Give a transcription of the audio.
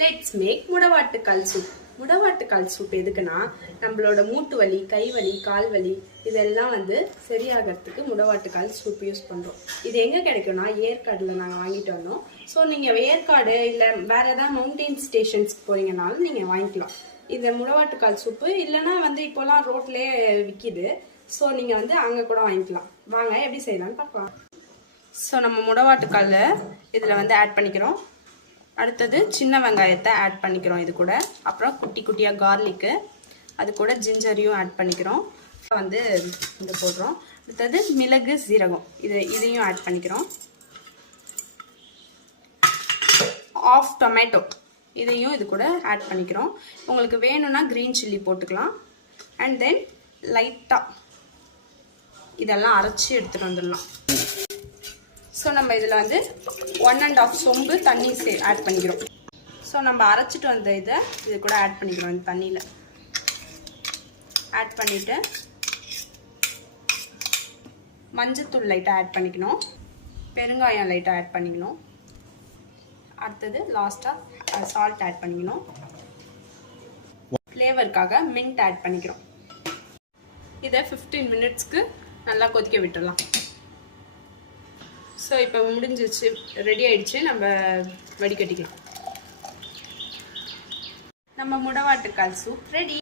Let's make முடவாட்டுக்கால் soup. முடவாட்டுக்கால் soup எதுக்குன்னா நம்மளோட மூட்டு வலி, கை வலி, கால் வலி இதெல்லாம் சரியாகிறதுக்கு முடவாட்டுக்கால் சூப் யூஸ் பண்ணுறோம். இது எங்கே கிடைக்கும்னா ஏற்காடில் நாங்கள் வாங்கிட்டு வந்தோம். ஸோ நீங்கள் ஏற்காடு இல்லை வேறு ஏதாவது மவுண்டெயின் ஸ்டேஷன்ஸ்க்கு போறீங்கனாலும் நீங்கள் வாங்கிக்கலாம். இந்த முடவாட்டுக்கால் சூப்பு இல்லைன்னா இப்போலாம் ரோட்லேயே விற்கிது. ஸோ நீங்கள் அங்கே கூட வாங்கிக்கலாம். வாங்க எப்படி செய்யலாம்னு பார்க்கலாம். ஸோ நம்ம முடவாட்டுக்கால் இதில் ஆட் பண்ணிக்கிறோம். அடுத்தது சின்ன வெங்காயத்தை ஆட் பண்ணிக்கிறோம் இது கூட. அப்புறம் குட்டி குட்டியாக கார்லிக்கு, அது கூட ஜிஞ்சரையும் ஆட் பண்ணிக்கிறோம். இது போடுறோம். அடுத்தது மிளகு, சீரகம் இதையும் ஆட் பண்ணிக்கிறோம். ஆஃப் டொமேட்டோ இதையும் இது கூட ஆட் பண்ணிக்கிறோம். உங்களுக்கு வேணும்னா க்ரீன் சில்லி போட்டுக்கலாம். அண்ட் தென் லைட்டாக இதெல்லாம் அரைச்சி எடுத்துகிட்டு வந்துடலாம். ஸோ நம்ம இதில் 1.5 சொம்பு தண்ணி ஆட் பண்ணிக்கிறோம். ஸோ நம்ம அரைச்சிட்டு வந்த இது கூட ஆட் பண்ணிக்கிறோம். இந்த தண்ணியில் ஆட் பண்ணிவிட்டு மஞ்சத்தூள் லைட்டாக ஆட் பண்ணிக்கணும். பெருங்காயம் லைட்டாக ஆட் பண்ணிக்கணும். அடுத்தது லாஸ்ட்டாக சால்ட் ஆட் பண்ணிக்கணும். ஃப்ளேவருக்காக மின்ட் ஆட் பண்ணிக்கிறோம். இதை 15 மினிட்ஸ்க்கு நல்லா கொதிக்க விட்டுடலாம். ஸோ இப்போ முடிஞ்சிச்சு, ரெடி ஆயிடுச்சு. நம்ம வடிகட்டிக்கலாம். நம்ம முடவாட்டுக்கால் சூப் ரெடி.